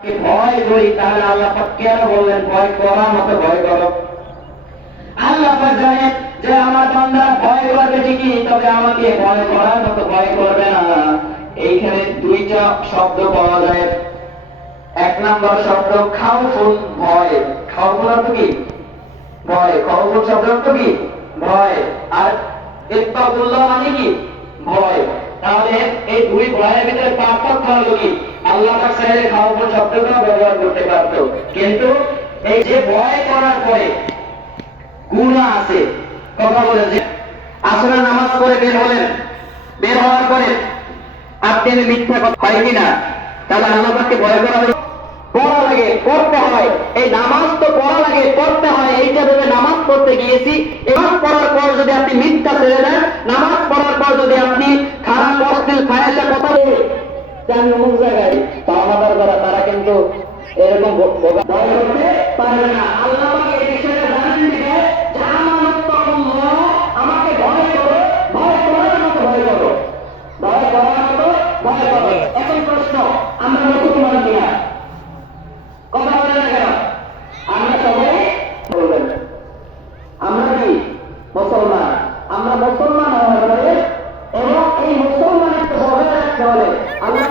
ভয় করি, তাহলে আল্লাহ পাক কেন বললেন, ভয় করার মতো ভয় করো। আল্লাহ পাক জানেন যে আমার বান্দা ভয় করবে ঠিকই তবে আমাকে ভয় করার মতো ভয় করবে না। এইখানে দুইটা শব্দ পাওয়া যায়। এক নম্বর শব্দ খাউফুন ভয়। খাউফুন অর্থ কি? ভয়। খাউফুন শব্দ অর্থ কি? ভয়। আর ইত্তাকুল্লাহ মানে কি? ভয়। তাহলে এই দুই ভয়ের ভিতরে পার্থক্য হলো কি? আল্লাহ পাক চাইলে খাউফুন শব্দটা ব্যবহার করতে পারত। কিন্তু এই যে ভয় করার পরে গুণা আছে, কথা বলেন যে আসলে নামাজ পড়ে বের হলেন, বের হওয়ার পরে আপনি আমি মিথ্যা কথা হয় কিনা, তাহলে আল্লাহ পাককে ভয় করা হবে পড়া লাগে, পড়তে হয়। এই নামাজ তো পড়া লাগে, পড়তে হয়। এইটা ভেবে নামাজ পড়তে গিয়েছি। এবার পড়ার পর যদি আপনি মিথ্যা ছেড়ে দেন, নামাজ পড়ার পর যদি আপনি খারাপ কেন অমুক জায়গায় পাওনাদার যারা তারা কিন্তু এরকম আমরা সবাই আমরা মুসলমান? আমরা মুসলমান হওয়ার পরে এবং এই মুসলমানের বজায় রাখতে হবে। আমরা